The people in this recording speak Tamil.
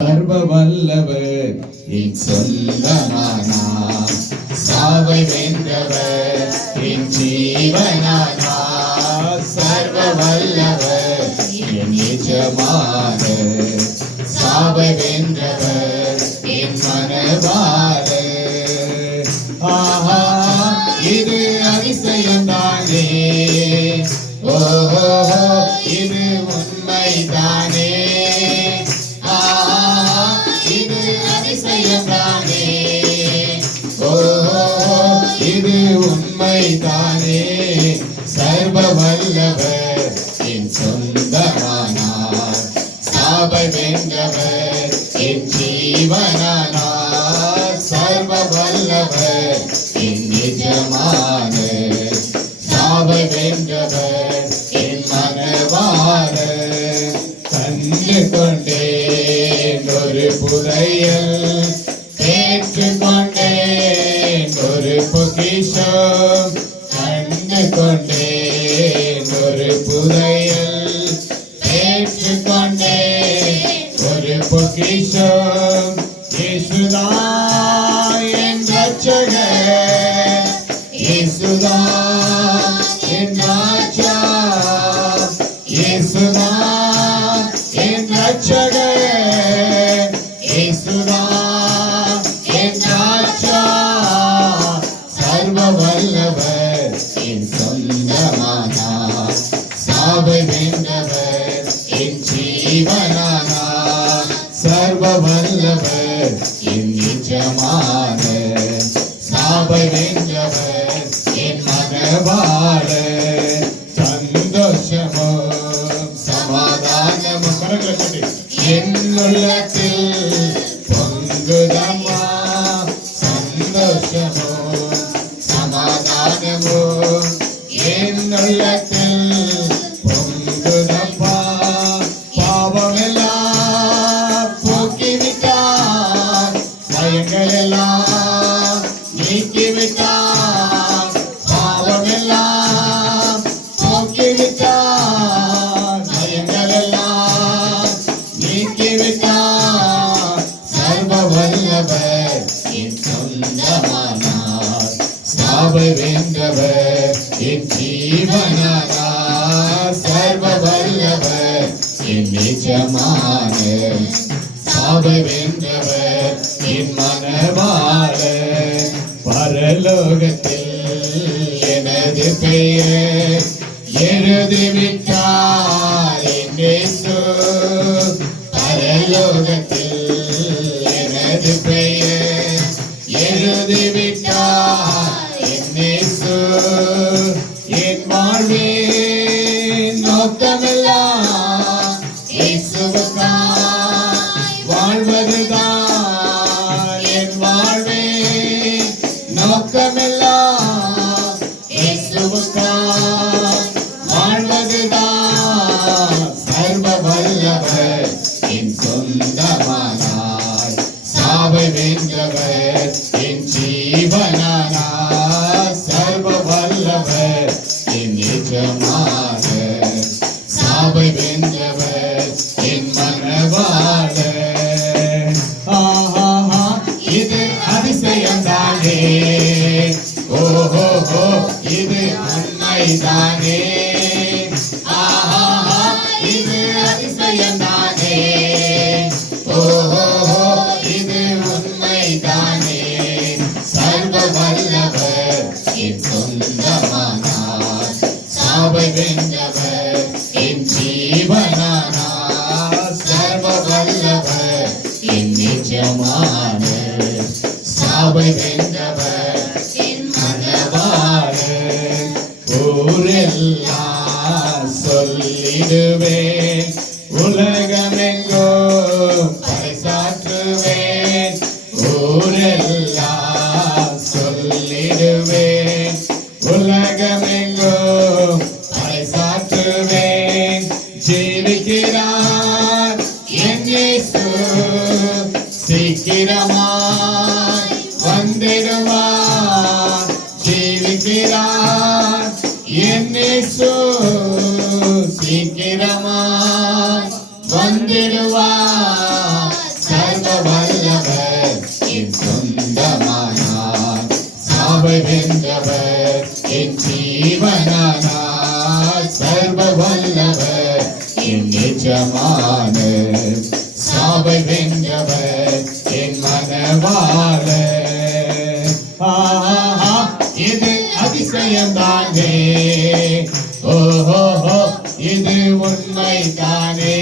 சர்வ வல்லவர் என் சொந்தமானார் சாவை வென்றவர் என் ஜீவனானா. சர்வ வல்லவர் என் எஜமான சாவை வென்றவர் என் மனவார ஆஹா இது அதிசயம்தானே ஓஹோ இது உண்மைதானே. இது உண்மைதானே? சர்வ வல்லவர் என் சொந்தமானார். சாபை வென்றவர் என் ஜீவனானார். சர்வ வல்லவர் என் நிஜமான சாபை வென்றவர் என் மனவார கண்டு கொண்டேன் ஒரு புதையல் கேட்டுக் கொண்டேன் பொக்கிஷம் கண்டு கொண்டேன் ஒரு புதையல். கேட்டுக் கொண்டேன் ஒரு பொக்கிஷம். இயேசுதான் என் ரட்சகர் இயேசுதான் என் ராஜா. இயேசுதான் என் ரட்சகர் என் சாபை வென்றவர் என் ஜீவனானார். சர்வ வல்லவர் என் நிஜமான சாபை வென்றவர் என் மனவாள சந்தோஷமோ சமாதானமோ கரங்களை என்னுள்ளத்தில் நானே சாபை வென்றவர் என் மனவாள பரலோகத்தில் எனது பெயர் எழுதிவிட்டார் என் பரலோகத்தில் சர்வ வல்லவர் என் சொந்தமானார் சாவை வென்றவர் என் ஜீவனானார் சர்வ வல்லவர் என் நிஜமான. சாவை வென்றவர் என் மனவாள. ஆஹா இது அதிசயம்தானே ஓஹோ இது உண்மைதானே. சாவை விடுவார் சர்வ வல்லவர் என் சொந்தமானார். சாவை வென்றவர் என் ஜீவனானார். சர்வ வல்லவர் என் நிஜமான சாவை வென்றவர் என் மனவாள இது அதிசயந்தானே ஓஹோ இது உண்மைதானே.